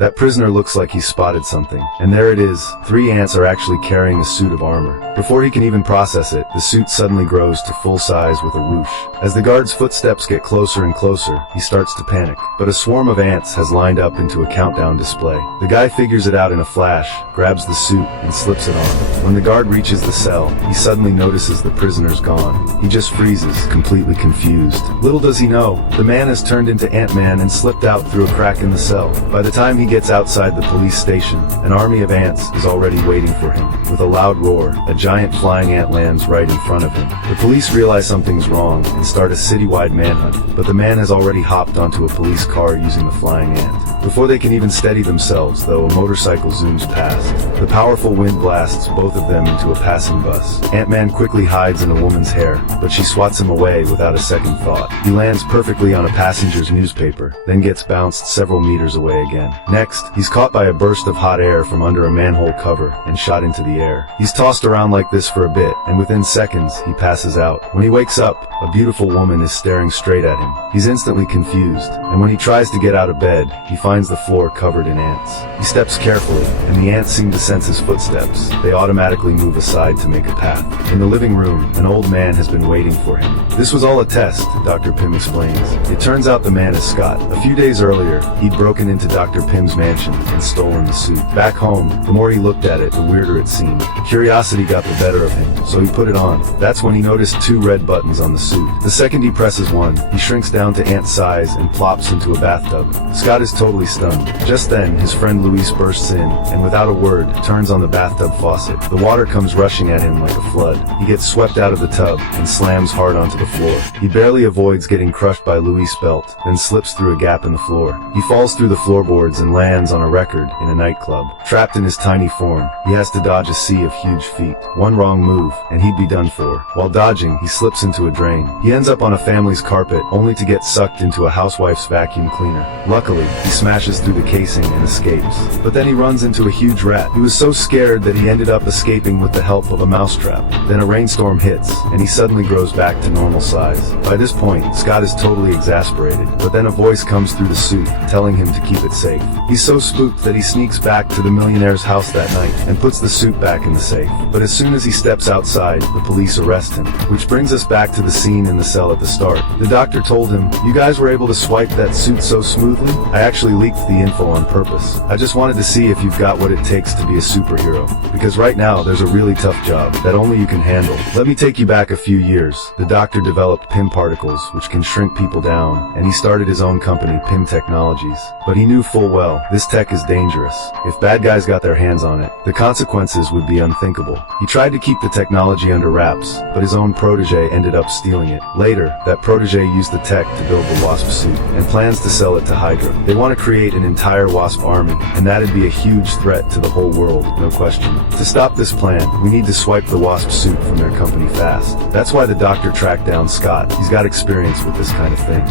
That prisoner looks like he's spotted something. And there it is. 3 ants are actually carrying a suit of armor. Before he can even process it, the suit suddenly grows to full size with a whoosh. As the guard's footsteps get closer and closer, he starts to panic. But a swarm of ants has lined up into a countdown display. The guy figures it out in a flash, grabs the suit, and slips it on. When the guard reaches the cell, he suddenly notices the prisoner's gone. He just freezes, completely confused. Little does he know, the man has turned into Ant-Man and slipped out through a crack in the cell. By the time he gets outside the police station, an army of ants is already waiting for him. With a loud roar, a giant flying ant lands right in front of him. The police realize something's wrong and start a citywide manhunt, but the man has already hopped onto a police car using the flying ant. Before they can even steady themselves, though, a motorcycle zooms past. The powerful wind blasts both of them into a passing bus. Ant-Man quickly hides in a woman's hair, but she swats him away without a second thought. He lands perfectly on a passenger's newspaper, then gets bounced several meters away again. Next, he's caught by a burst of hot air from under a manhole cover and shot into the air. He's tossed around like this for a bit, and within seconds, he passes out. When he wakes up, a beautiful woman is staring straight at him. He's instantly confused, and when he tries to get out of bed, he finds the floor covered in ants. He steps carefully, and the ants seem to sense his footsteps. They automatically move aside to make a path. In the living room, an old man has been waiting for him. This was all a test, Dr. Pym explains. It turns out the man is Scott. A few days earlier, he'd broken into Dr. Pym's mansion and stolen the suit. Back home, the more he looked at it, the weirder it seemed. Curiosity got the better of him, so he put it on. That's when he noticed 2 red buttons on the suit. The second he presses one, he shrinks down to ant size and plops into a bathtub. Scott is totally stunned. Just then, his friend Luis bursts in, and without a word, turns on the bathtub faucet. The water comes rushing at him like a flood. He gets swept out of the tub and slams hard onto the floor. He barely avoids getting crushed by Luis' belt, then slips through a gap in the floor. He falls through the floorboards and lands on a record in a nightclub. Trapped in his tiny form, he has to dodge a sea of huge feet. One wrong move, and he'd be done for. While dodging, he slips into a drain. He ends up on a family's carpet, only to get sucked into a housewife's vacuum cleaner. Luckily, he smashes through the casing and escapes. But then he runs into a huge rat. He was so scared that he ended up escaping with the help of a mousetrap. Then a rainstorm hits, and he suddenly grows back to normal size. By this point, Scott is totally exasperated, but then a voice comes through the suit, telling him to keep it safe. He's so spooked that he sneaks back to the millionaire's house that night, and puts the suit back in the safe. But as soon as he steps outside, the police arrest him. Which brings us back to the scene in the cell at the start. The doctor told him, "You guys were able to swipe that suit so smoothly? I actually leaked the info on purpose. I just wanted to see if you've got what it takes to be a superhero. Because right now, there's a really tough job that only you can handle. Let me take you back a few years." The doctor developed Pym particles, which can shrink people down, and he started his own company, Pym Technologies. But he knew full well, this tech is dangerous. If bad guys got their hands on it, the consequences would be unthinkable. He tried to keep the technology under wraps, but his own protege ended up stealing it. Later, that protege used the tech to build the Wasp suit, and plans to sell it to Hydra. They want to create an entire Wasp army, and that'd be a huge threat to the whole world, no question. To stop this plan, we need to swipe the Wasp suit from their company fast. That's why the doctor tracked down Scott. He's got experience with this kind of thing.